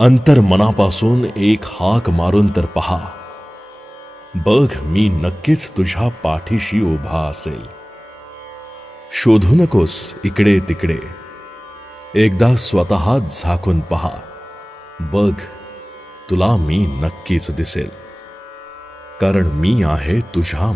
अंतर मनापासून एक हाक मारून तर पहा. बघ, मी नक्कीच तुझ्या पाठीशी उभा असेल. शोधू नकोस इकडे तिकडे, एकदा स्वतः झाकून पहा. बघ, तुला मी नक्कीच दिसेल, कारण मी आहे तुझ्या